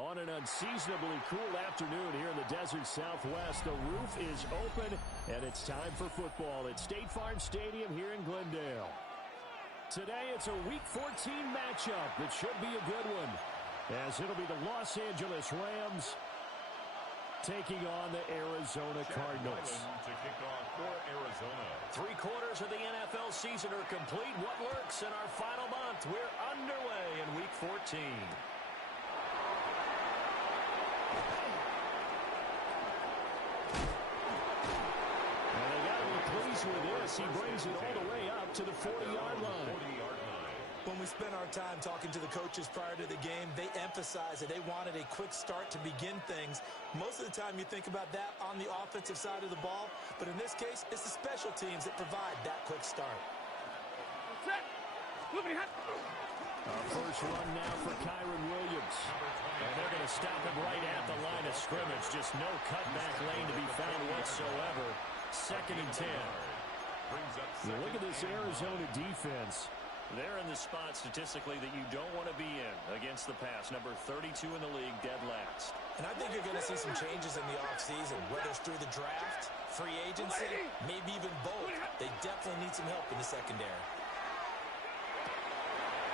On an unseasonably cool afternoon here in the desert Southwest, the roof is open, and it's time for football at State Farm Stadium here in Glendale. Today, it's a Week 14 matchup that should be a good one, as it'll be the Los Angeles Rams taking on the Arizona Cardinals. To kick off for Arizona. 3 quarters of the NFL season are complete. What lurks in our final month? We're underway in Week 14. With this, he brings it all the way up to the 40-yard line. When we spent our time talking to the coaches prior to the game, they emphasized that they wanted a quick start to begin things. Most of the time you think about that on the offensive side of the ball, but in this case, it's the special teams that provide that quick start. Our first run now for Kyron Williams. And they're going to stop him right at the line of scrimmage. Just no cutback lane to be found whatsoever. 2nd and 10. Look at this Arizona defense. They're in the spot statistically that you don't want to be in against the pass. Number 32 in the league, dead last. And I think you're going to see some changes in the offseason, whether it's through the draft, free agency, maybe even both. They definitely need some help in the secondary.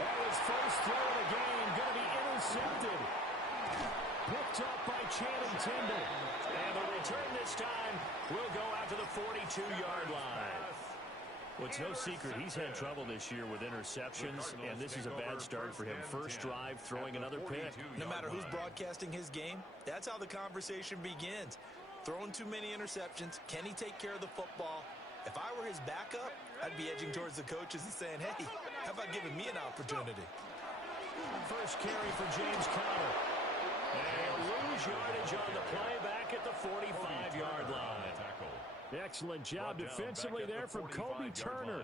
That was first throw of the game, going to be intercepted. Picked up by Channing Tindall. And the return this time will go out to the 42-yard line. Well, it's no secret he's had trouble this year with interceptions, and this is a bad start for him. First drive, throwing another pick. No matter who's broadcasting his game, that's how the conversation begins. Throwing too many interceptions, can he take care of the football? If I were his backup, I'd be edging towards the coaches and saying, hey, how about giving me an opportunity? First carry for James Conner. And he'll lose yardage on the play back at the 45-yard line. Excellent job defensively there from Kobe Turner.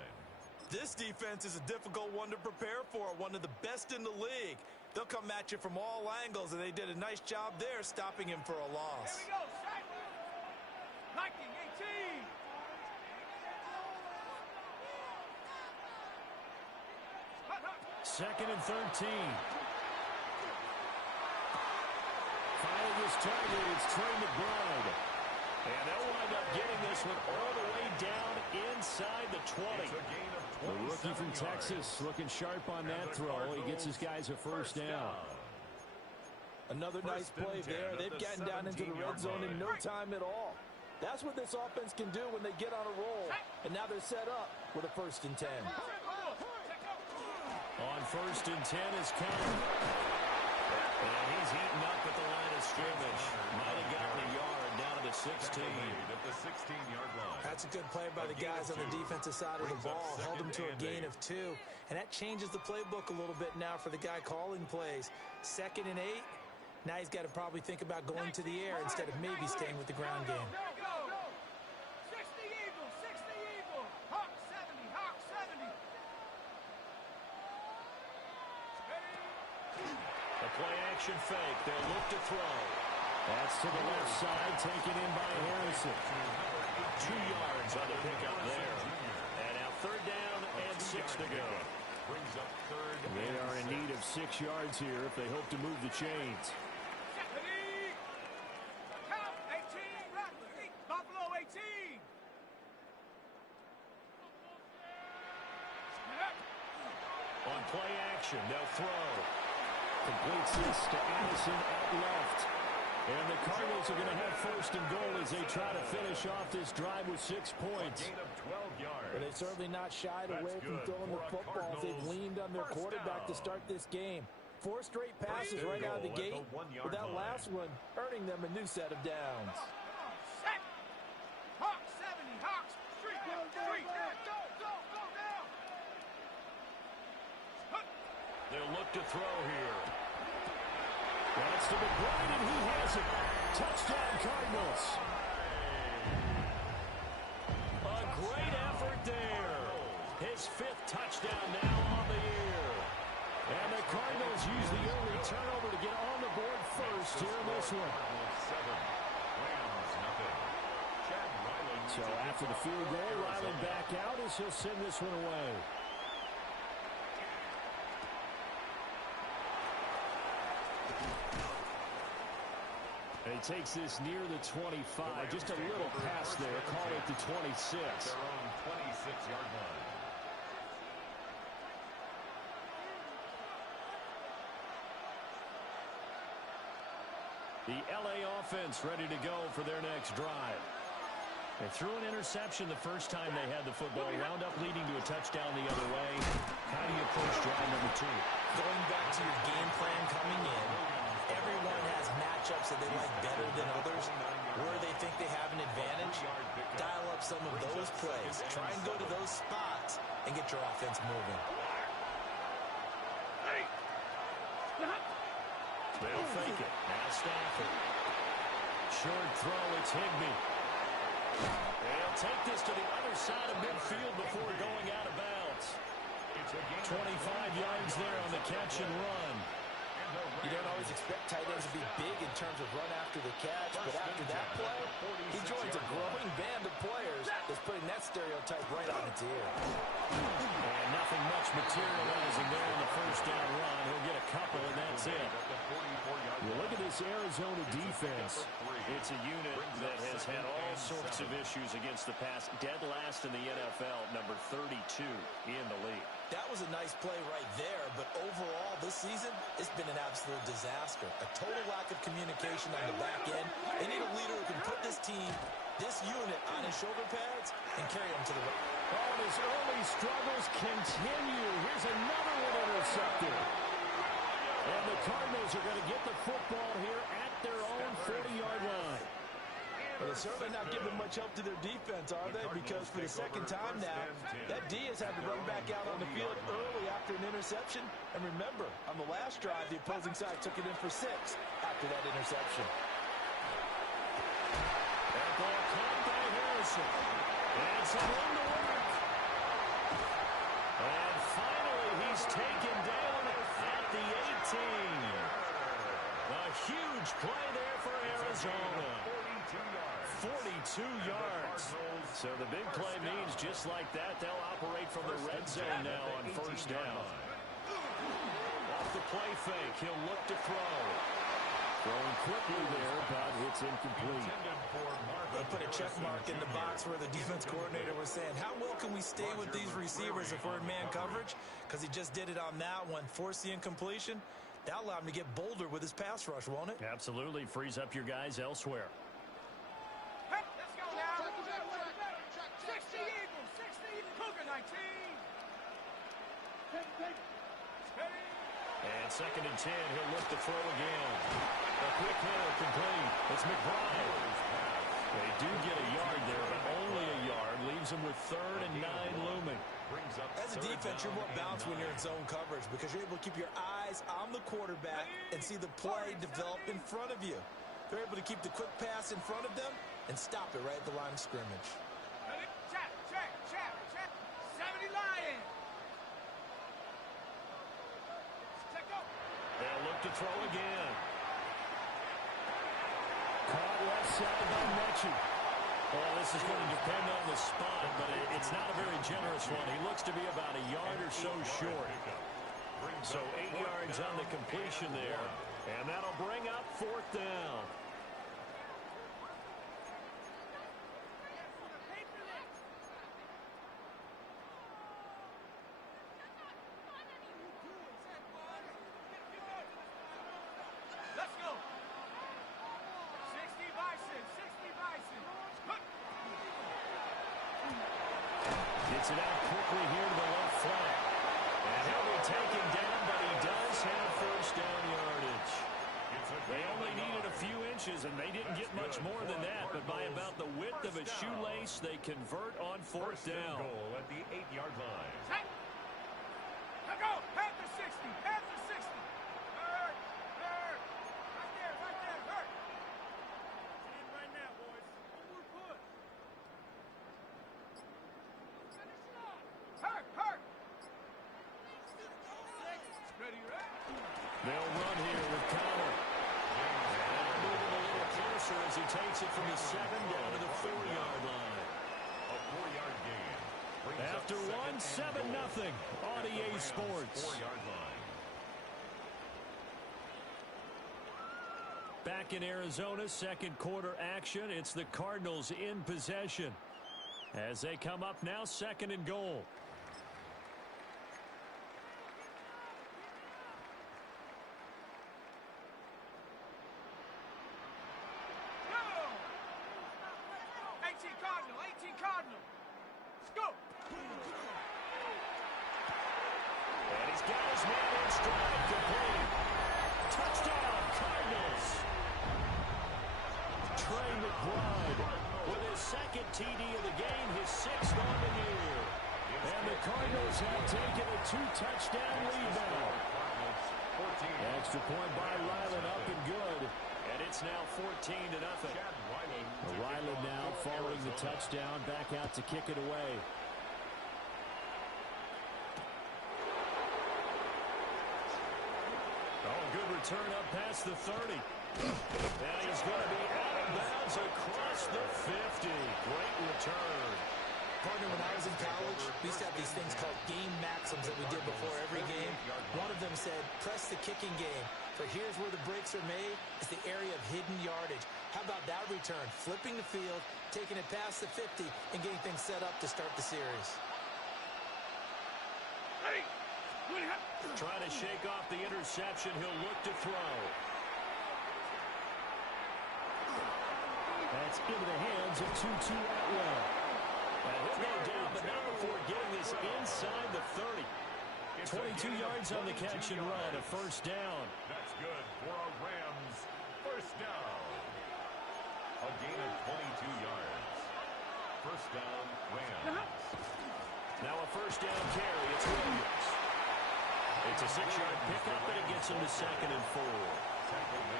This defense is a difficult one to prepare for, one of the best in the league. They'll come at you from all angles, and they did a nice job there stopping him for a loss. Here we go, sack. 19-18. Second and 13. Finding his target, it's Trey McBride. And they'll wind up getting this one all the way down inside the 20. The rookie from Texas looking sharp on that throw. He gets his guys a first down. Another nice play there. They've gotten down into the red zone in no time at all. That's what this offense can do when they get on a roll. And now they're set up with a 1st and 10. On 1st and 10 is Conner. And he's heating up at the line of scrimmage. Might have gotten a yard down to the 16. At the 16-yard line. That's a good play by the guys on the defensive side of the ball. Held him to a gain of 2. And that changes the playbook a little bit now for the guy calling plays. 2nd and 8. Now he's got to probably think about going to the air instead of maybe staying with the ground game. 60 Eagles, 60 Eagles. Hawk 70, Hawk 70. A play-action fake. They'll look to throw. That's to the left side, taken in by Harrison. 2 yards on the pickup there. And now 3rd down and 6 to go. Brings up 3rd. They are in need of 6 yards here if they hope to move the chains. Count 18, Buffalo 18. On play action, they'll throw. Completes this to Addison at left. And the Cardinals are going to have 1st and goal as they try to finish off this drive with 6 points. A gain of 12 yards. But they've certainly not shied away from throwing the football. They've leaned on their quarterback to start this game. 4 straight passes right out of the gate, with that last one earning them a new set of downs. Set. Hawk 70, Hawks. Street, street. Go down. They'll look to throw here. That's to McBride, and he has it. Touchdown, Cardinals. A great effort there. His 5th touchdown now on the year. And the Cardinals use the early turnover to get on the board first here in this one. 7. Rams, nothing. Chad Ryland. So after the field goal, Ryland back out as he'll send this one away. He takes this near the 25. Just a little pass there. Call it the 26. Their own 26-yard line. The LA offense ready to go for their next drive. They threw an interception the first time they had the football. Wound up leading to a touchdown the other way. How do you approach drive number 2? Going back to your game plan coming in, everyone has matchups that they like better than others. Where they think they have an advantage, dial up some of those plays. Try and go to those spots and get your offense moving. They'll fake it. Now Stafford. Short throw. It's Higbee. They'll take this to the other side of midfield before going out of bounds. 25 yards there on the catch and run. You don't always expect tight ends to be big in terms of run after the catch, but after that play, he joins a growing band of players that's putting that stereotype right on its ear. And nothing much materializing there in the first down run. He'll get a couple, and that's it. You look at this Arizona defense. It's a unit that has had all sorts of issues against the pass. Dead last in the NFL, number 32 in the league. That was a nice play right there, but overall this season, it's been an absolute disaster. A total lack of communication on the back end. They need a leader who can put this team, this unit, on his shoulder pads and carry them to the right. Oh, his early struggles continue. Here's another one intercepted. And the Cardinals are going to get the football here at their own 40-yard line. Well, they're certainly not giving much help to their defense, are they? Because for the second time now, that D has had to run back out on the field early after an interception. And remember, on the last drive, the opposing side took it in for 6 after that interception. That ball caught by Harrison. And some room to work. And finally, he's taken down at the 18. A huge play there for Arizona. 42 yards. So the big play means just like that, they'll operate from the red zone now on first down. Off the play fake, he'll look to throw. Throwing quickly there, but it's incomplete. They put a check mark in the box where the defense coordinator was saying, how well can we stay with these receivers if we're in man coverage? Because he just did it on that one, forced the incompletion. That'll allow him to get bolder with his pass rush, won't it? Absolutely, frees up your guys elsewhere. Hey, let's go now. 60 Eagles, 60 Cougar 19. Steady. And 2nd and 10, he'll look to throw again. A quick hitter complete. It's McBride. They do get a yard there, but only a yard. Leaves them with 3rd and 9 looming. As a defense, you're more balanced when you're in zone coverage because you're able to keep your eyes on the quarterback and see the play develop in front of you. They're able to keep the quick pass in front of them and stop it right at the line of scrimmage. Check, check, check, check. 70 Lions. Check go. They'll look to throw again. Caught left side by Mechie. Well, this is going to depend on the spot, but it's not a very generous one. He looks to be about a yard or so short. So 8 yards on the completion there, and that'll bring up 4th down. Let's go. 60 Bison, 60 Bison. Look. Gets it out quickly here to the left flank. And he'll be taken down, but he does have first down yardage. They only needed a few inches, and they didn't get much more than that. But by about the width of a shoelace, they convert on 4th down. Goal at the 8-yard line. Check. Let's go. Panther 60, Panther 60. Hurt, hurt. Right there, hurt. Get in right now, boys. One more push. Hurt. Ready, right? They'll run here with Connor. And moving a little closer as he takes it from the 7 down to the 4-yard line. A 4-yard gain. After 1-7-0 on EA Sports. 4-yard line. Back in Arizona, second quarter action. It's the Cardinals in possession as they come up now, second and goal. Cardinal. Let's go. And he's got his man in stride, complete. Touchdown, Cardinals. Trey McBride with his second TD of the game, his sixth on the year. And the Cardinals have taken a two-touchdown lead now. Extra point by Ryland, up and good. And it's now 14-0. Ryland now following the touchdown, back out to kick it away. Oh, good return up past the 30. Now he's going to be out of bounds across the 50. Great return. Partner, when I was in college, we used to have these things called game maxims that we did before every game. One of them said, press the kicking game. For here's where the breaks are made. It's the area of hidden yardage. How about that return? Flipping the field, taking it past the 50, and getting things set up to start the series. Ready. Trying to shake off the interception. He'll look to throw. That's into the hands of Tutu Atwell. And he'll go down, but not before getting this inside the 30. 22 yards on the catch and run, a first down. That's good for a Rams first down. A gain of 22 yards. First down, Rams. Now a first down carry. It's Williams. It's a 6-yard pickup, and it gets him to second and 4.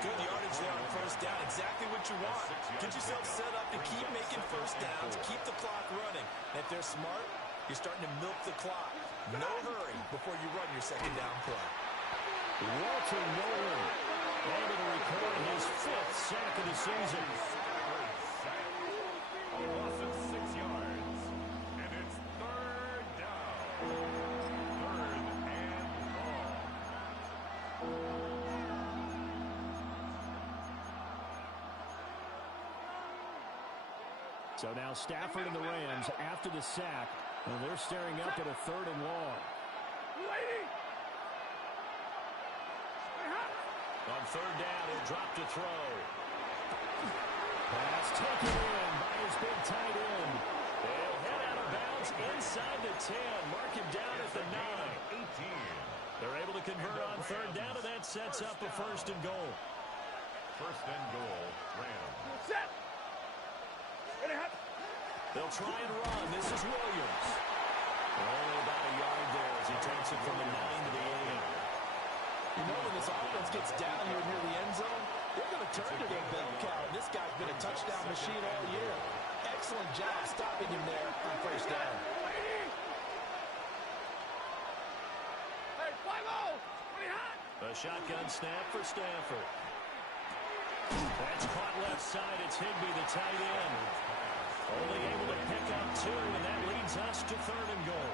Good yardage there on first down. Exactly what you want. Get yourself set up to keep making first downs, keep the clock running. And if they're smart, you're starting to milk the clock. No hurry before you run your second down play. Walter Nolan able to record his 5th sack of the season. A loss of 6 yards. And it's third down. Third and long. So now Stafford and the Rams after the sack. And they're staring up at a third and long. On third down, he'll drop to throw. Pass taken in by his big tight end. They'll head out of bounds inside the 10. Mark him down at the 9. 18. They're able to convert on third down, and that sets up a first and goal. First and goal, Rams. Set. They'll try and run. This is Williams. Only about a yard there as he takes it from the 9 to the 8. You know, when this offense gets down here near the end zone, they're going to turn to their bell cow. This guy's been a touchdown machine all year. Excellent job stopping him there on first down. Hey, 5-0. Pretty hot. A shotgun snap for Stafford. That's caught left side. It's Higbee, the tight end. Only able to pick up 2, and that leads us to third and goal.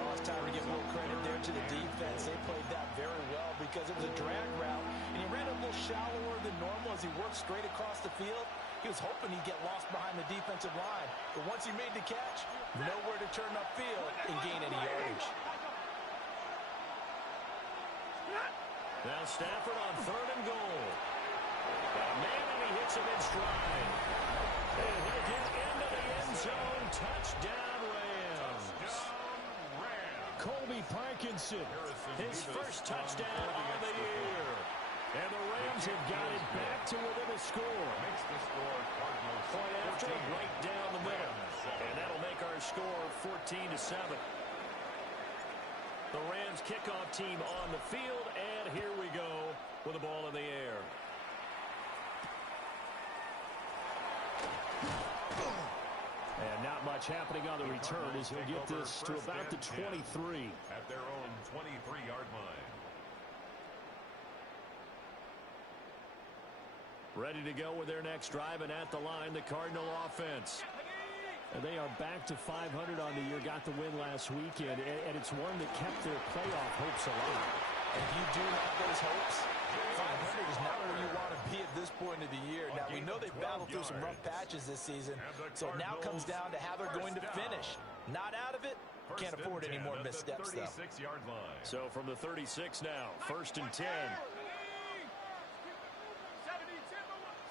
Oh, it's time to give more credit there to the defense. They played that very well because it was a drag route, and he ran a little shallower than normal as he worked straight across the field. He was hoping he'd get lost behind the defensive line, but once he made the catch, nowhere to turn upfield and gain any yardage. Now Stafford on third and goal. Man, and he hits him in stride. And he'll get into the end zone. Touchdown, Rams. Colby Parkinson, his first touchdown of the year. And the Rams have got it back to within a score. Makes the score Cardinals Point after, right down the middle. And that'll make our score 14-7. The Rams kickoff team on the field, and here we go with the ball in the air. And not much happening on the return as he'll get this to about the 23. At their own 23-yard line. Ready to go with their next drive, and at the line, the Cardinal offense. And they are back to 500 on the year, got the win last weekend, and it's one that kept their playoff hopes alive. If you do have those hopes, 500 is not where you want to be at this point of the year. Now, we know they've battled through some rough patches this season, so it now comes down to how they're going to finish. Not out of it. Can't afford any more missteps, though. So from the 36 now, 1st and 10.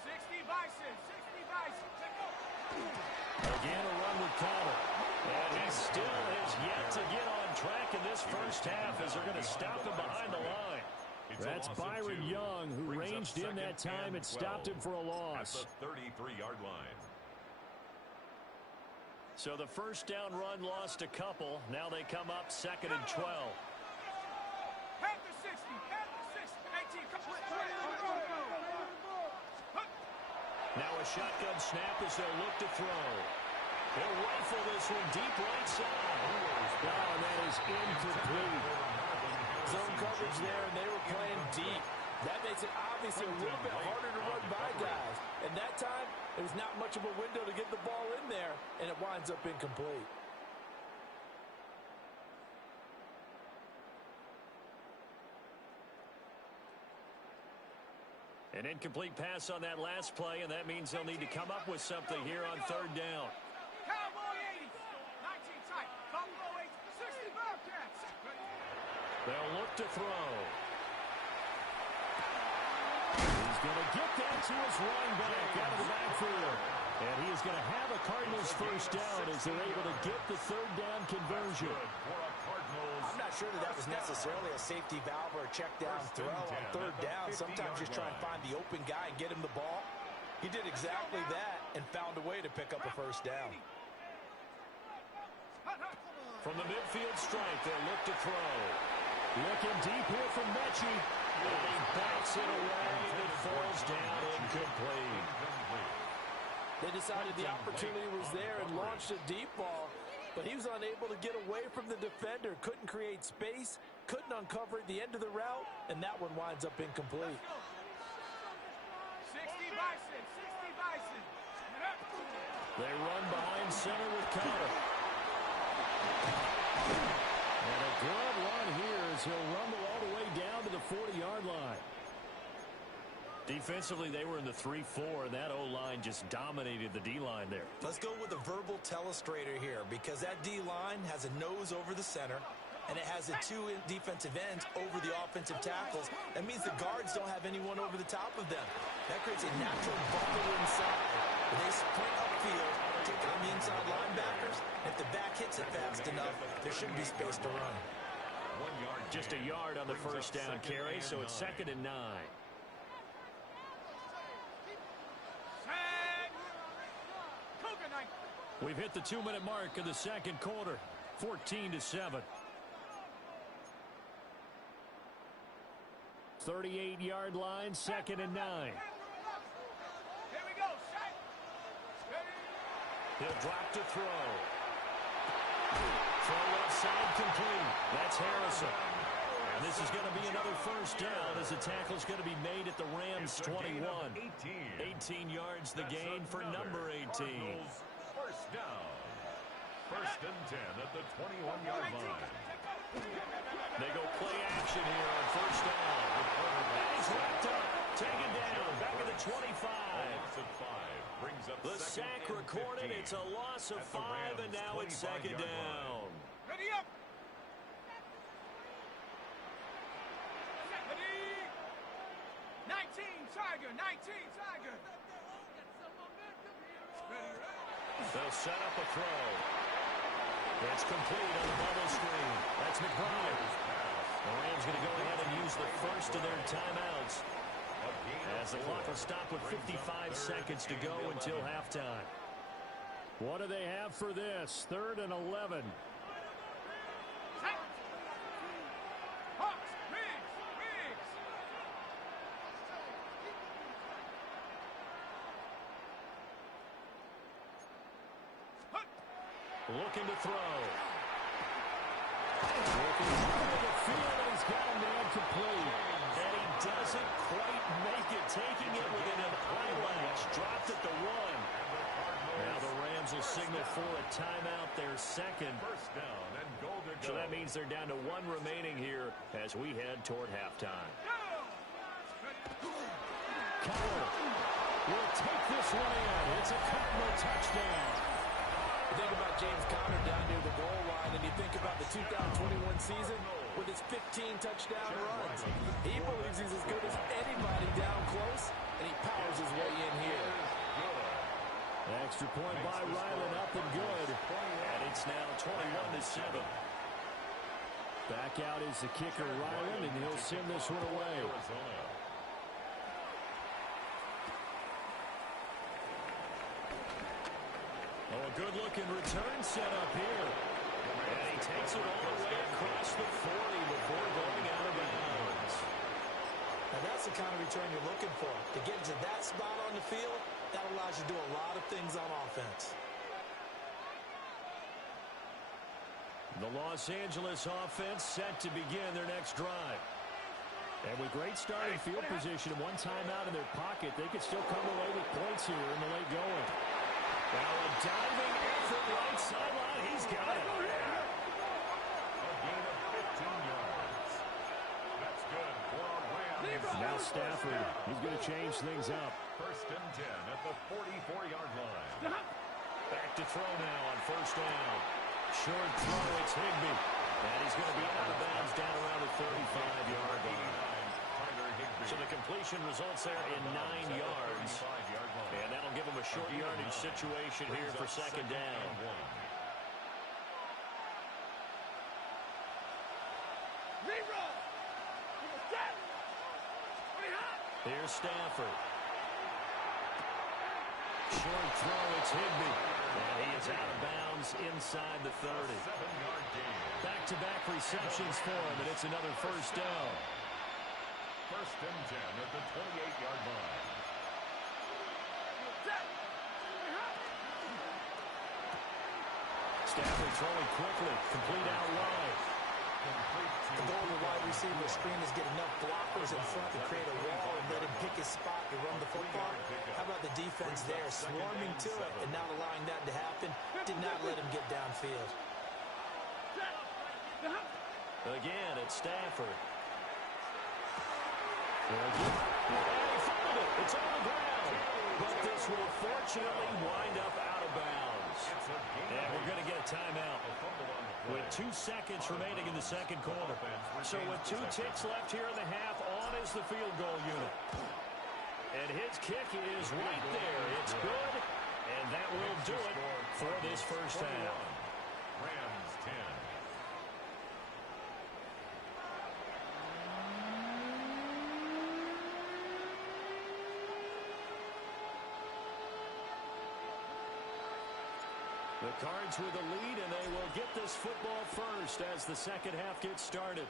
60 Bison. Again, a run with Connor. And he still has yet to get on track in this first half as they're going to stop him behind the line. That's Byron Young, who ranged in that time and stopped him for a loss. At the 33-yard line. So the first down run lost a couple. Now they come up 2nd and 12. Half the 60. 18. Now a shotgun snap as they'll look to throw. They'll rifle this one deep right side. Oh, and that is incomplete. Zone coverage there, and they were playing deep. That makes it obviously a little bit harder to run by guys. And that time, there was not much of a window to get the ball in there, and it winds up incomplete. An incomplete pass on that last play, and that means they'll need to come up with something here on 3rd down. Cowboy 80. 19 tight. Buffalo 8. 60 Bobcats. They'll look to throw. He's going to get that to his running back out of the backfield. And he is going to have a Cardinals first down as they're able to get the 3rd down conversion. I'm not sure that was necessarily a safety valve or a check down throw on 3rd down. Sometimes just try and find the open guy and get him the ball. He did exactly that and found a way to pick up a first down. From the midfield stripe, they'll look to throw. Looking deep here from Mechie. And he backs it away. It falls down incomplete. They decided the opportunity was there and launched a deep ball, but he was unable to get away from the defender, couldn't create space, couldn't uncover at the end of the route, and that one winds up incomplete. 60 Bison. They run behind center with Connor. And a good run here as he'll rumble all the way down to the 40-yard line. Defensively, they were in the 3-4, and that O-line just dominated the D-line there. Let's go with a verbal telestrator here because that D-line has a nose over the center, and it has the 2 defensive ends over the offensive tackles. That means the guards don't have anyone over the top of them. That creates a natural bubble inside. When they sprint upfield, take on the inside linebackers. If the back hits it fast enough, there shouldn't be space to run. 1 yard. Just a yard on the first down carry, so it's 2nd and 9. We've hit the 2-minute mark in the 2nd quarter. 14-7. 38-yard line, 2nd and 9. Here we go. He'll drop to throw. Throw left side complete. That's Harrison. And this is going to be another first down as the tackle's going to be made at the Rams' 21. 18 yards the gain for number 18. First down. 1st and 10 at the 21-yard line. They go play action here on first down. And he's wrapped up. Taken down. Back at the 25. The sack recorded. It's a loss of 5, and now it's 2nd down. Ready up. Ready. 19 Tiger. They'll set up a throw. It's complete on the bubble screen. That's McBride. The Rams going to go ahead and use the first of their timeouts as the clock will stop with 55 seconds to go until halftime. What do they have for this? 3rd and 11. Looking to throw. Looking through the field, and he's got a man complete. And he doesn't quite make it, taking it within an eyelash. Dropped at the 1. Now the Rams will signal for a timeout, their second. First down and goal to So go. that means they're down to one remaining here as we head toward halftime. Kyler will take this one in. It's a Cardinal touchdown. You think about James Conner down near the goal line, and you think about the 2021 season with his 15 touchdown runs. He believes he's as good as anybody down close, and he powers his way in here. Extra point by Ryland, up and good. And it's now 21-7. Back out is the kicker, Ryland, and he'll send this one away. Oh, a good-looking return set up here. And he takes it all the way across the 40 before going out of bounds. Now, that's the kind of return you're looking for. To get to that spot on the field, that allows you to do a lot of things on offense. The Los Angeles offense set to begin their next drive. And with great starting field position and one timeout in their pocket, they could still come away with points here in the late going. Now a diving effort right sideline. He's got it. A gain of 15 yards. That's good for a Rams. Now Stafford, he's going to change things up. First and 10 at the 44-yard line. Back to throw now on first down. Short throw, it's Higbee. And he's going to be out of bounds down around the 35-yard line. So the completion results there in 9 yards. And that'll give him a short yardage situation here for second down. Here's Stafford. Short throw, it's Higbee. And he is out of bounds inside the 30. Back-to-back receptions for him, and it's another first down. First and 10 at the 28-yard line. Stafford throwing quickly, complete out wide. The goal of the wide receiver screen is get enough blockers in front to create a wall and let him pick his spot to run the football. How about the defense there, swarming to it and not allowing that to happen? Did not let him get downfield. Again, it's Stafford. And he found it. It's on the ground. But this will fortunately wind up out of bounds. And we're going to get a timeout with 2 seconds remaining in the second quarter. So with 2 ticks left here in the half, on is the field goal unit. And his kick is right there. It's good. And that will do it for this first half. Rams 10. The Cards with a lead, and they will get this football first as the second half gets started.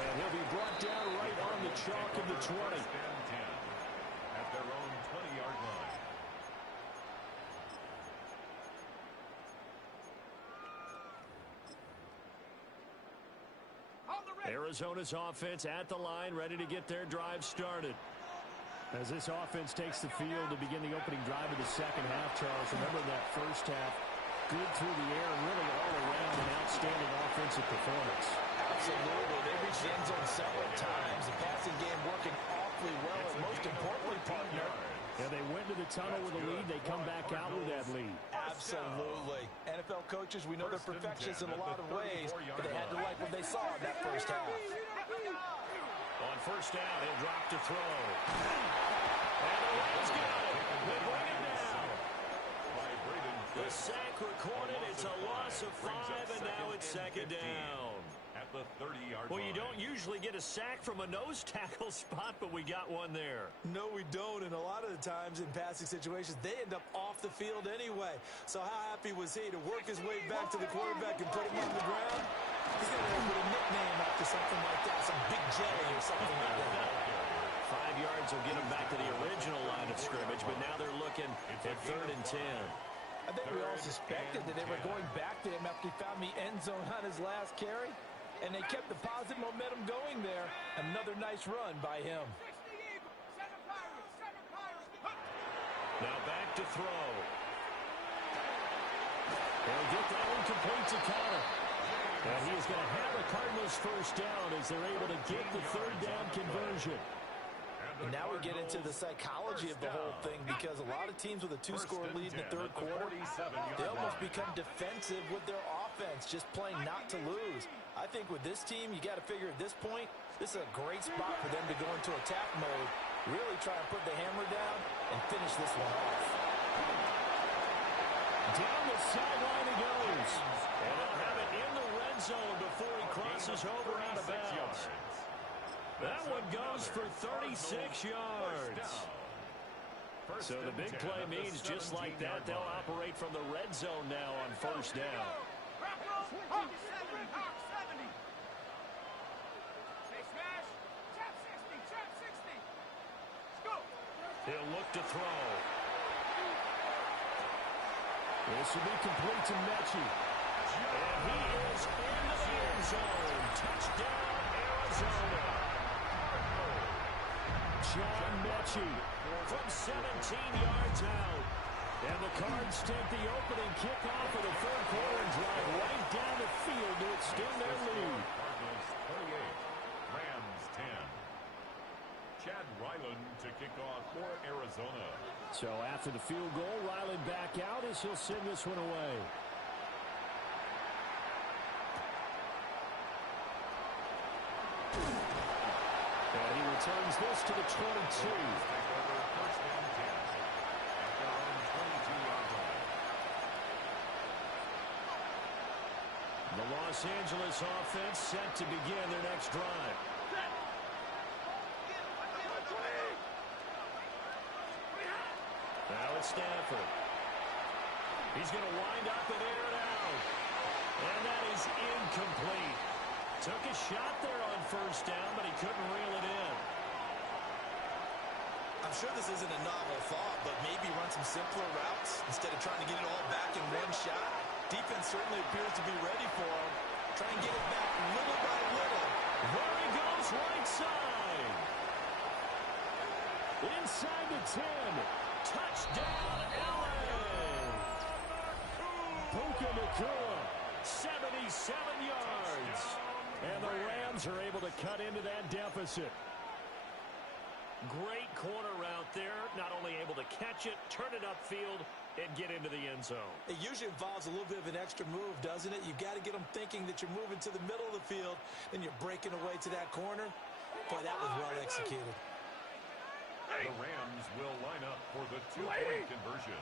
And he'll be brought down right on the chalk of the 20. First and 10 at their own 20-yard line. Arizona's offense at the line, ready to get their drive started. As this offense takes the field to begin the opening drive of the second half, Charles, remember that first half, good through the air, really all around an outstanding offensive performance. Absolutely. They reached the end zone several times. The passing game working awfully well, and most importantly, partner. Yeah, they went to the tunnel with a lead. They come back out with that lead. Absolutely. NFL coaches, we know they're perfectionists in a lot of ways, but they had to like what they saw in that first half. On first down, he'll drop to throw. And the Rams got it. They bring it down. The sack recorded. It's a loss of 5, and now it's second down. At the 30-yard line. Well, you don't usually get a sack from a nose tackle spot, but we got one there. No, we don't, and a lot of the times in passing situations, they end up off the field anyway. So how happy was he to work his way back to the quarterback and put him on the ground? He's going to put a nickname after something like that, some Big Jelly or something like that. 5 yards will get him back to the original line of scrimmage, but now they're looking at 3rd and 10. I think we all suspected that they were going back to him after he found the end zone on his last carry, and they kept the positive momentum going there. Another nice run by him. Now back to throw. They'll get that one complete to Connor. And he is going to have a Cardinals first down as they're able to get the third down conversion. And now we get into the psychology of the whole thing, because a lot of teams with a two-score lead in the third quarter, they almost become defensive with their offense, just playing not to lose. I think with this team, you got to figure at this point, this is a great spot for them to go into attack mode, really try and put the hammer down and finish this one off. Down the sideline he goes. And they'll have it in the red zone before he crosses over out of bounds. That one goes for 36 yards. So the big play means just like that, they'll operate from the red zone now on first down. He'll look to throw. This will be complete to Mechie. And he is into the end zone. Touchdown, Arizona. John Mechie from 17 yards out. And the Cards take the opening kickoff of the third quarter and drive right down the field to extend their lead. Cardinals 28, Rams 10. Chad Ryland to kick off for Arizona. So after the field goal, Ryland back out as he'll send this one away. And he returns this to the 22. First and 10 at their own 22-yard line. The Los Angeles offense set to begin their next drive. Now it's Stafford. He's going to wind up and air it out. And that is incomplete. Took a shot there on first down, but he couldn't reel it in. I'm sure this isn't a novel thought, but maybe run some simpler routes instead of trying to get it all back in one shot. Defense certainly appears to be ready for him. Try and get it back little by little. There he goes, right side. Inside the 10. Touchdown, LA. Puka Nacua, 77 yards. And the Rams are able to cut into that deficit. Great corner route there. Not only able to catch it, turn it upfield, and get into the end zone. It usually involves a little bit of an extra move, doesn't it? You've got to get them thinking that you're moving to the middle of the field, and you're breaking away to that corner. Boy, that was well executed. The Rams will line up for the two-point conversion.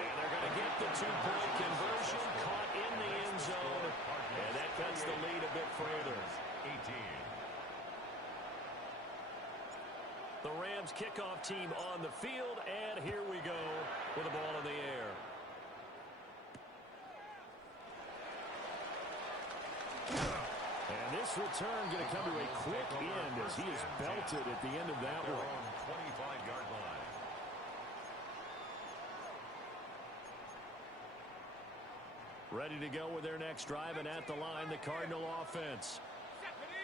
And they're going to get the two-point conversion, caught in the end zone, and that cuts the lead a bit further. 18. The Rams kickoff team on the field, and here we go with the ball in the air. And this return going to come to a quick end as he is belted at the end of that Their one. own 25-yard line. Ready to go with their next drive, and at the line, the Cardinal offense.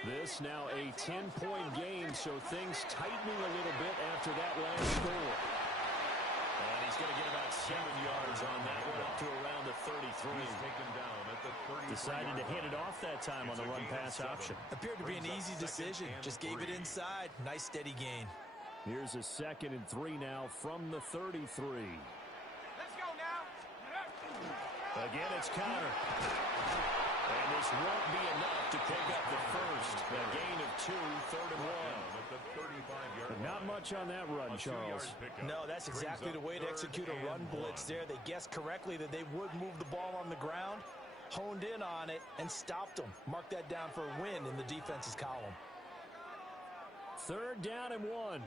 This now a 10-point game, so things tightening a little bit after that last score. And he's going to get about 7 yards on that one, up to around the 33. He's taken down at the 33. Decided to hand it off that time on the run-pass option. Appeared to be an easy decision. Just gave it inside. Nice steady gain. Here's a 2nd and 3 now from the 33. Let's go now. Again, it's Connor. And this won't be enough to pick up the first. A gain of 2, 3rd and 1. At the 35-yard But not much on that run, Charles. No, that's exactly the way to execute a run blitz there. They guessed correctly that they would move the ball on the ground, honed in on it, and stopped them. Mark that down for a win in the defense's column. 3rd down and 1.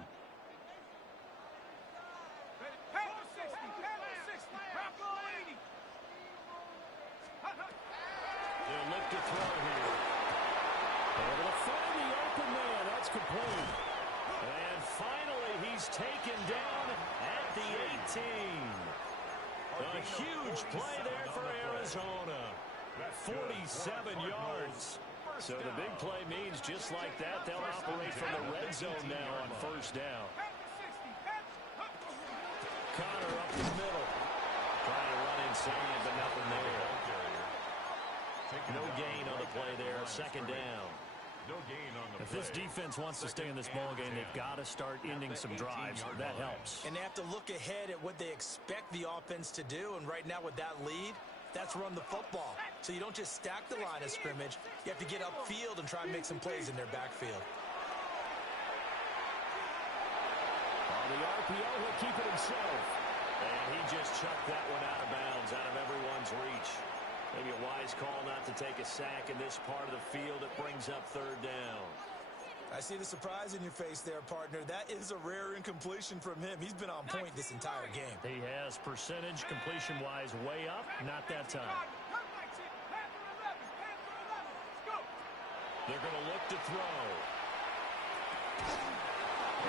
They'll look to throw here. Able to find the open man. That's complete. And finally, he's taken down at the 18. A huge play there for Arizona. 47 yards. So the big play means just like that, they'll operate from the red zone now on first down. Connor up the middle. Trying to run inside, but nothing there. No gain on the play there. Second down. If this defense wants to stay in this ballgame, they've got to start ending some drives. That helps. And they have to look ahead at what they expect the offense to do. And right now with that lead, that's run the football. So you don't just stack the line of scrimmage. You have to get upfield and try and make some plays in their backfield. On the RPO, he'll keep it himself. And he just chucked that one out of bounds, out of everyone's reach. Maybe a wise call not to take a sack in this part of the field. It brings up third down. I see the surprise in your face there, partner. That is a rare incompletion from him. He's been on point this entire game. He has percentage completion-wise way up. Not that time. They're going to look to throw.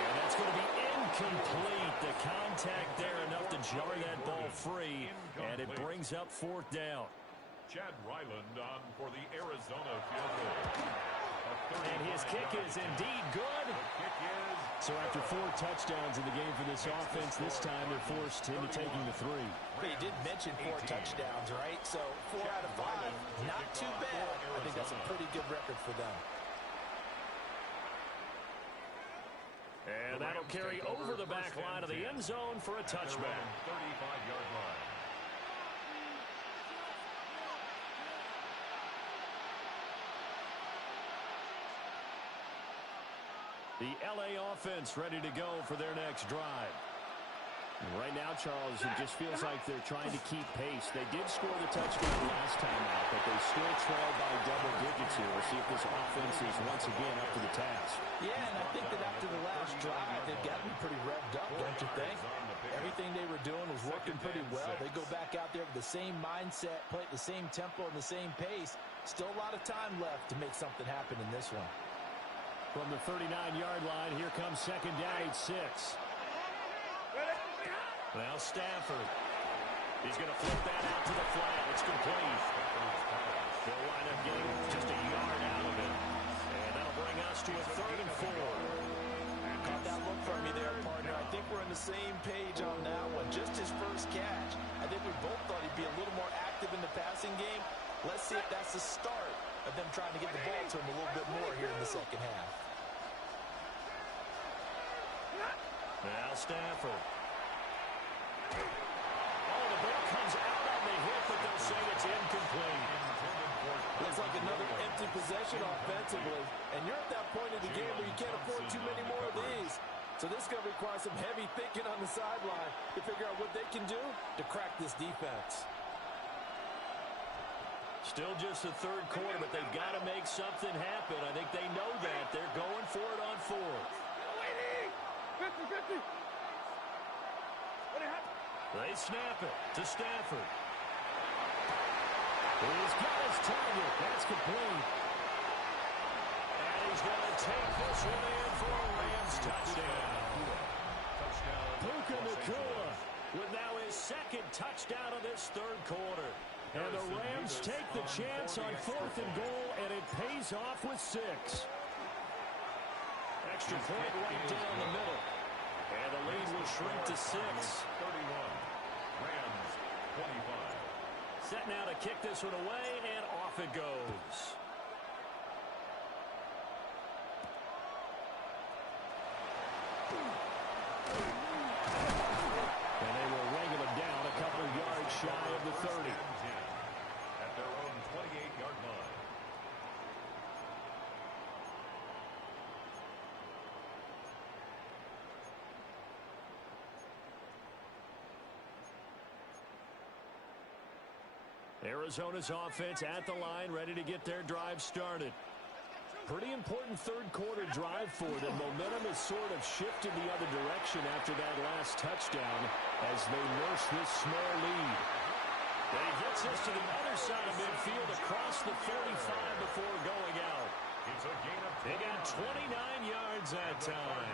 And that's going to be incomplete. The contact there enough to jar that ball free. And it brings up fourth down. Chad Ryland on for the Arizona field goal. And his kick is indeed good. So after 4 touchdowns in the game for this offense, this time they're forced into taking the 3. But you did mention 4 touchdowns, right? So 4 out of 5, not too bad. I think that's a pretty good record for them. And that'll carry over the back line of the end zone for a touchback. 35-yard line. The L.A. offense ready to go for their next drive. And right now, Charles, it just feels like they're trying to keep pace. They did score the touchdown last time out, but they still trail by double digits here. We'll see if this offense is once again up to the task. Yeah, and I think that after the last drive, they've gotten pretty revved up, don't you think? Everything they were doing was working pretty well. They go back out there with the same mindset, play at the same tempo and the same pace. Still a lot of time left to make something happen in this one. From the 39-yard line, here comes second down at 6. Now Stafford. He's going to flip that out to the flat. It's complete. They'll wind up getting just a yard out of it. And that'll bring us to a 3rd and 4. Caught that look from me there, partner. I think we're on the same page on that one. Just his first catch. I think we both thought he'd be a little more active in the passing game. Let's see if that's the start of them trying to get the ball to him a little bit more here in the second half. Now Stafford. Oh, the ball comes out on the hit, but they'll say it's incomplete. Looks like another empty possession offensively. And you're at that point in the game where you can't afford too many more of these. So this is going to require some heavy thinking on the sideline to figure out what they can do to crack this defense. Still just the 3rd quarter, but they've got to make something happen. I think they know that. They're going for it on 4th. 50-50. They snap it to Stafford. He's got his target. That's complete. And he's going to take this one in for a Rams touchdown. Puka Nacua with now his 2nd touchdown of this 3rd quarter. And the Rams take the chance on 4th and goal, and it pays off with 6. Extra point right down the middle. And the lead will shrink to 6. 31. Rams 25. Set now to kick this one away, and off it goes. And they will wrangle it down a couple yards shy of the 30. At their own 28-yard line. Arizona's offense at the line, ready to get their drive started. Pretty important 3rd quarter drive for them. Momentum has sort of shifted the other direction after that last touchdown as they nurse this small lead. But he gets us to the other side of midfield across the 45 before going out. It's a gain of They got 29 yards that time.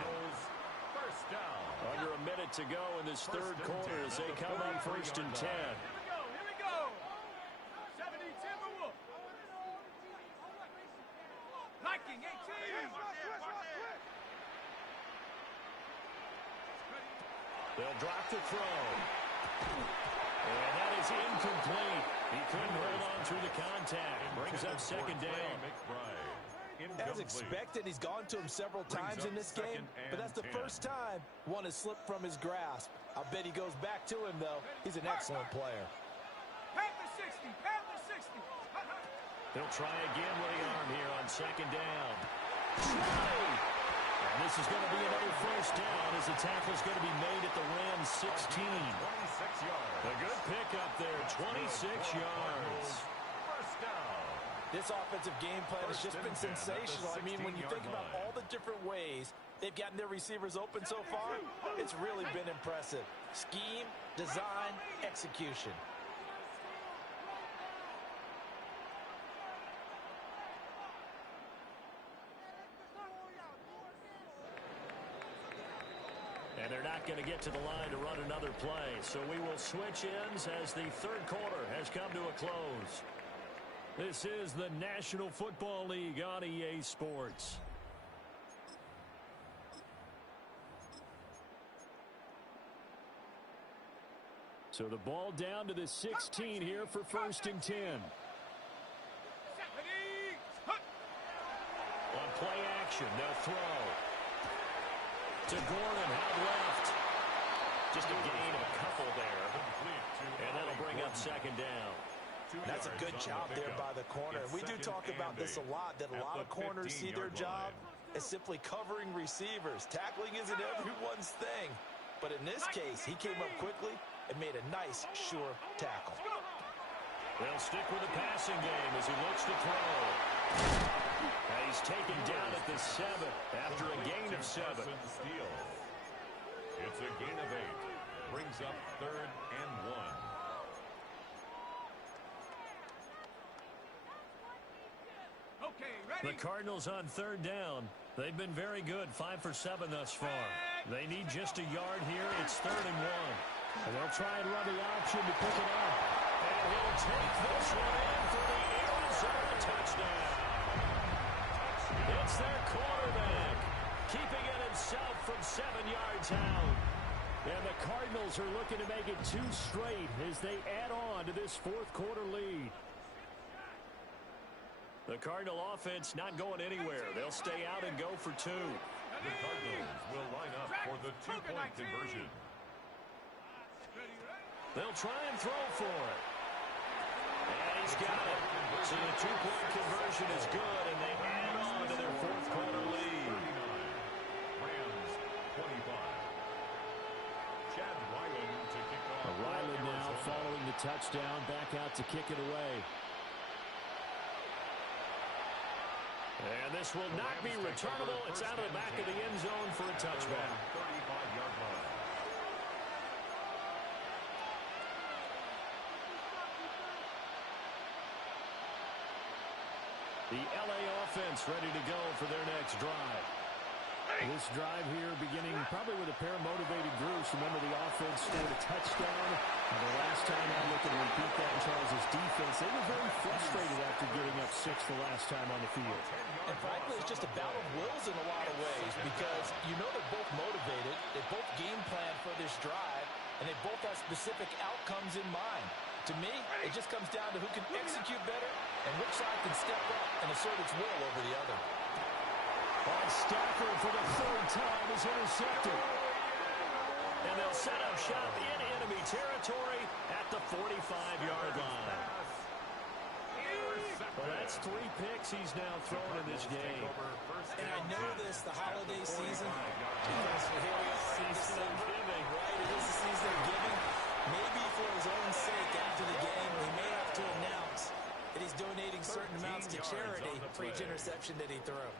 First down. Under a minute to go in this 3rd quarter as they come up 1st and 10. Here we go. 70 Timberwolves. He'll drop the throw. And that is incomplete. He couldn't hold on through the contact. Brings up second down. As expected, he's gone to him several times in this game, but that's the first time one has slipped from his grasp. I bet he goes back to him, though. He's an excellent player. Pat the 60. Pat the 60. They'll try again with the arm here on second down. And this is going to be another first down as the tackle is going to be made at the Rams 16. 26 yards. A good pickup there, 26 yards. First down. This offensive game plan has just been sensational. I mean, when you think about all the different ways they've gotten their receivers open so far, it's really been impressive. Scheme, design, execution. And they're not going to get to the line to run another play. So we will switch ends as the third quarter has come to a close. This is the National Football League on EA Sports. So the ball down to the 16 here for first and 10. On play action, they'll throw. To Gordon, out left. Just a gain of a couple there. And that'll bring up second down. That's a good job there by the corner. We do talk about this a lot, that a lot of corners see their job as simply covering receivers. Tackling isn't everyone's thing. But in this case, he came up quickly and made a nice, sure tackle. They'll stick with the passing game as he looks to throw. And he's taken down at the 7 after a gain of 7. It's a gain of 8. Brings up third and 1. The Cardinals on third down. They've been very good, 5 for 7 thus far. They need just a yard here. It's third and 1. And they'll try and run the option to pick it up. And he'll take this one in for the Arizona touchdown. It's their quarterback, keeping it himself from 7 yards out. And the Cardinals are looking to make it 2 straight as they add on to this fourth quarter lead. The Cardinal offense not going anywhere. They'll stay out and go for 2. The Cardinals will line up for the 2-point conversion. They'll try and throw for it. And he's got it. So the 2-point conversion is good, and they add on to their fourth quarter lead. 39. Rams 25. Chad Ryland to kick off. Ryland now following the touchdown, back out to kick it away. And this will not be returnable. It's out of the back of the end zone for a touchback. 35-yard line. The LA offense ready to go for their next drive. This drive here beginning probably with a pair of motivated groups. Remember, the offense scored a touchdown. And the last time I looked and repeat that in Charles' defense, they were very frustrated after giving up 6 the last time on the field. And frankly, it's just a battle of wills in a lot of ways because you know they're both motivated, they both game plan for this drive, and they both have specific outcomes in mind. To me, it just comes down to who can execute better and which side can step up and assert its will over the other. Stafford for the 3rd time is intercepted. And they'll set up shop in enemy territory at the 45-yard line. Well, that's 3 picks he's now thrown in this game. And I know this, the holiday season, because here we are in December, right? It is the season of giving. Maybe for his own sake after the game, he may have to announce that he's donating certain amounts to charity for each interception that he threw.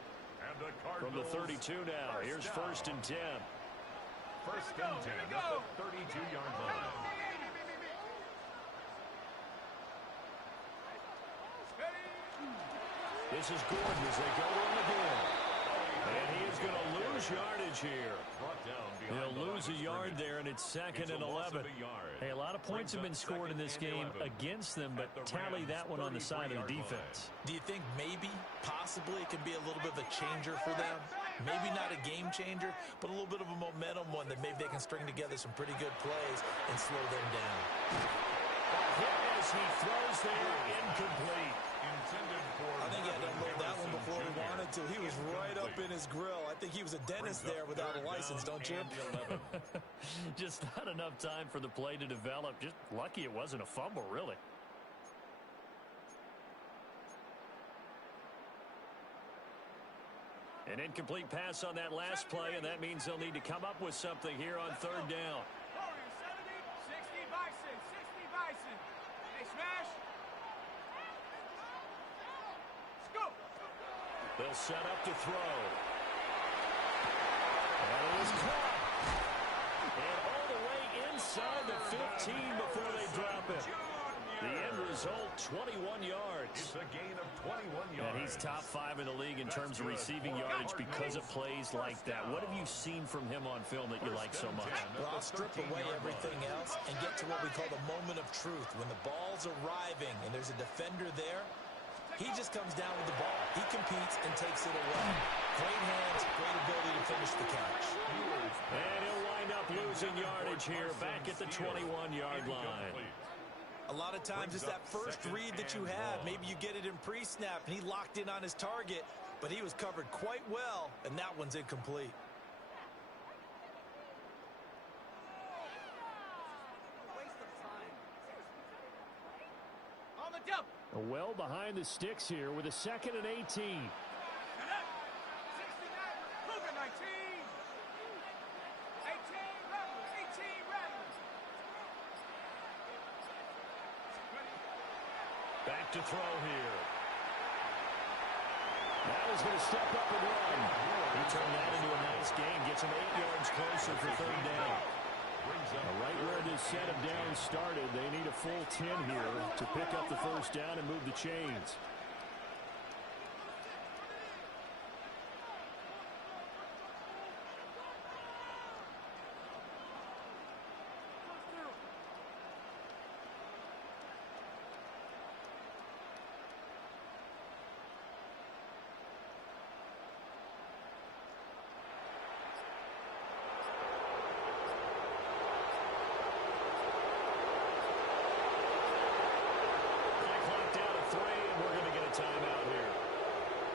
From the 32 now, here's first and 10. First and 10 at the 32-yard line. This is Gordon as they go to him again. And he is going to lose yardage here. He'll lose a yard there, and it's second and 11. Hey, a lot of points have been scored in this game against them, but tally that one on the side of the defense. Do you think maybe, possibly, it can be a little bit of a changer for them? Maybe not a game changer, but a little bit of a momentum one that maybe they can string together some pretty good plays and slow them down. Hit as he throws there, incomplete. I think he had to unload that one before he wanted to. He was right up in his grill. I think he was a dentist there without a license, don't you? Just not enough time for the play to develop. Just lucky it wasn't a fumble, really. An incomplete pass on that last play, and that means they'll need to come up with something here on third down. 60 Bison, 60 Bison. Hey, smash. Let's go. They'll set up to throw. And it was caught. And all the way inside the 15 before they drop it. The end result, 21 yards. It's a gain of 21 yards. And he's top 5 in the league in terms of receiving yardage because of plays like that. What have you seen from him on film that you like so much? Well, I'll strip away everything else and get to what we call the moment of truth. When the ball's arriving and there's a defender there, he just comes down with the ball. He competes and takes it away. Great hands, great ability to finish the catch. And he'll wind up losing yardage here back at the 21-yard line. A lot of times it's that first read that you have. Maybe you get it in pre-snap, and he locked in on his target, but he was covered quite well, and that one's incomplete. On the jump. Well behind the sticks here with a 2nd and 18. 69, Cougar 19. 18 Rattler, 18 Rattler. Back to throw here. Now he's going to step up and run. He turned that into a nice gain. Gets him 8 yards closer for third down. Right where this set of downs started, they need a full 10 here to pick up the first down and move the chains.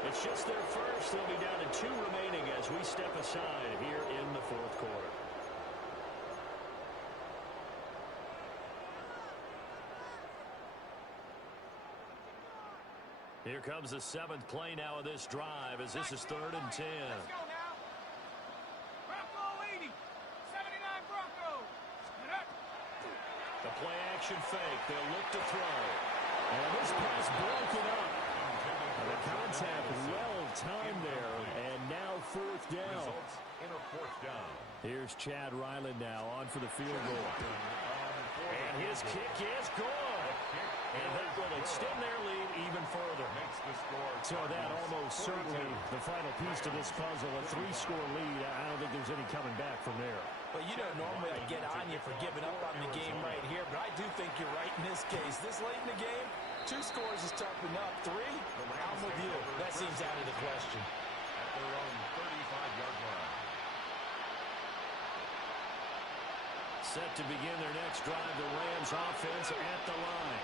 It's just their first. They'll be down to 2 remaining as we step aside here in the fourth quarter. Here comes the 7th play now of this drive as this is 3rd and 10. Let's go now. Bronco 80. 79 Bronco. The play action fake. They'll look to throw. And this pass broken up. The contact well timed there, and now 4th down. In a 4th down. Here's Chad Ryland now on for the field goal. And his kick is good. And that will extend their lead even further. So that almost certainly the final piece to this puzzle, a 3-score lead. I don't think there's any coming back from there. Well, you know, normally I'd get on you for giving up on the game right here, but I do think you're right in this case. This late in the game, 2 scores is tough enough. 3, I'm with you. That seems out of the question. At their own 35-yard line. Set to begin their next drive, the Rams offense at the line.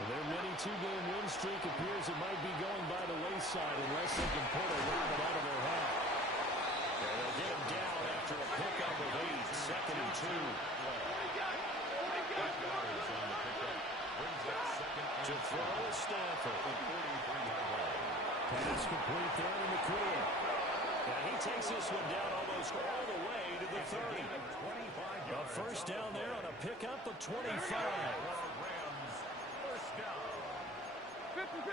Their mini 2-game win streak appears it might be going by the wayside unless they can pull a rabbit out of their hat. And they'll get him down after a pickup of 8, 2nd and 2. To throw is Stafford. Pass complete down in the clear. And he takes this one down almost all the way to the 30. A first down there on a pickup of 25.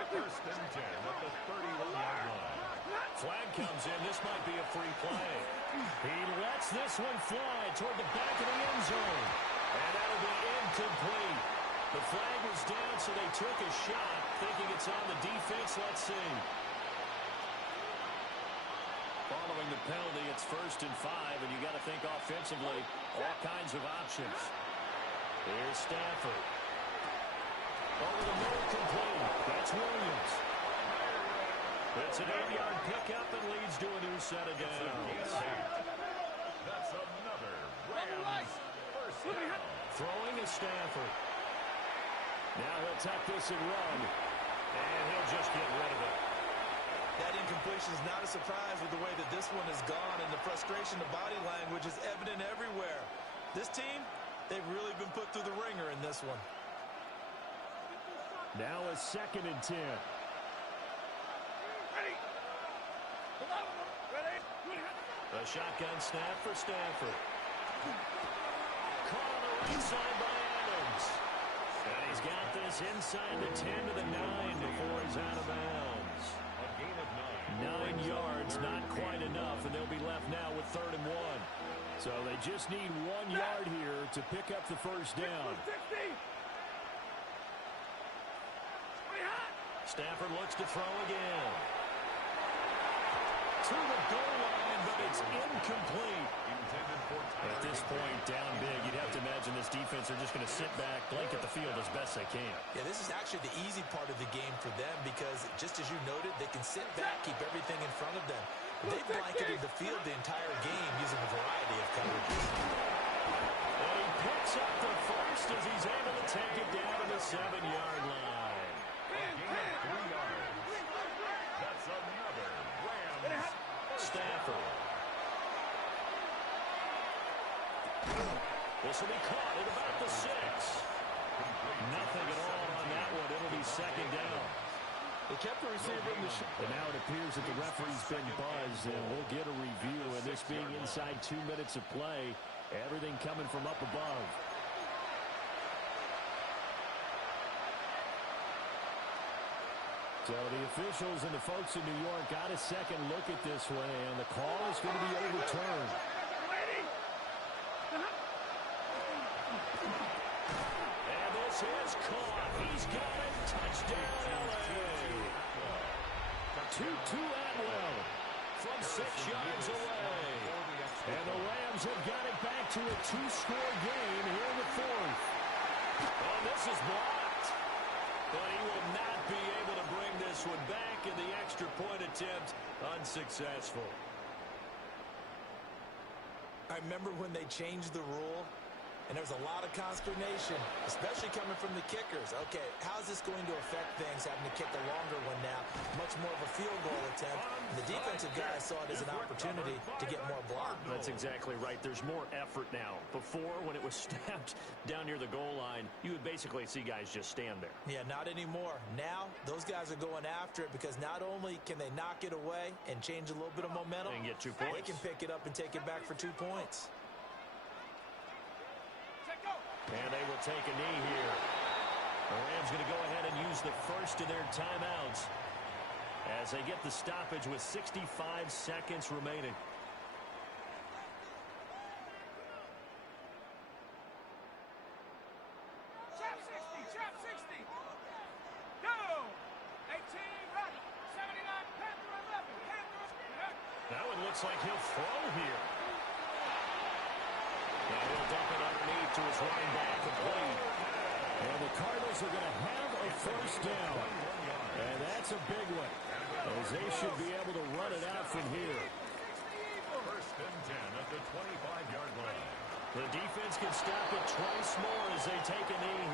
First and 10 at the 31-yard line. Flag comes in. This might be a free play. He lets this one fly toward the back of the end zone. And that'll be incomplete. The flag was down, so they took a shot, thinking it's on the defense. Let's see. Following the penalty, it's 1st and 5, and you got to think offensively, all kinds of options. Here's Stafford. Over the middle, complete. That's Williams. It's an 8-yard pickup and leads to a new set of downs. That's another Rams first down. Throwing is Stafford. Now he'll tuck this and run. And he'll just get rid of it. That incompletion is not a surprise with the way that this one has gone, and the frustration, the body language is evident everywhere. This team, they've really been put through the ringer in this one. Now a 2nd and 10. A shotgun snap for Stafford. Caught on the right side by Adams. And he's got this inside the 10 to the 9 before he's out of bounds. A gain of 9 yards, not quite enough, and they'll be left now with 3rd and 1. So they just need 1 yard here to pick up the first down. Stafford looks to throw again. To the goal line, but it's incomplete. At this point, down big, you'd have to imagine this defense are just going to sit back, blanket the field as best they can. Yeah, this is actually the easy part of the game for them because, just as you noted, they can sit back, keep everything in front of them. They blanketed the field the entire game using a variety of coverages. And he picks up the first as he's able to take it down to the 7-yard line. A gain of 3 yards. That's another Rams. Stafford. This will be caught at about the 6. Nothing at all on that one. It'll be 2nd down. They kept the receiver in the And now it appears that the referee's been buzzed, and we'll get a review. And this being inside 2 minutes of play, everything coming from up above. So the officials and the folks in New York got a second look at this one, and the call is going to be overturned. And this is caught. He's got it. Touchdown, L.A. Tutu Atwell from 6 yards away. And the Rams have got it back to a 2-score game here in the 4th. Oh, this is blocked. But he will not be able to bring this one back, and the extra point attempt unsuccessful. I remember when they changed the rule, and there was a lot of consternation, especially coming from the kickers. Okay, how's this going to affect things, having to kick a longer one now? Much more of a field goal attempt. And the defensive guys saw it as an opportunity to get more block. That's exactly right. There's more effort now. Before, when it was snapped down near the goal line, you would basically see guys just stand there. Yeah, not anymore. Now, those guys are going after it because not only can they knock it away and change a little bit of momentum, and get 2 points. they can pick it up and take it back for 2 points. And they will take a knee here. The Rams going to go ahead and use the first of their timeouts as they get the stoppage with 65 seconds remaining. Chop 60. Go! 18, run. 79, Panther 11. Now it looks like he'll throw here. And he'll dump it underneath to his running back, complete. And the Cardinals are going to have a first down. And that's a big one, as they should be able to run it out from here. 1st and 10 at the 25-yard line. The defense can stop it twice more as they take a knee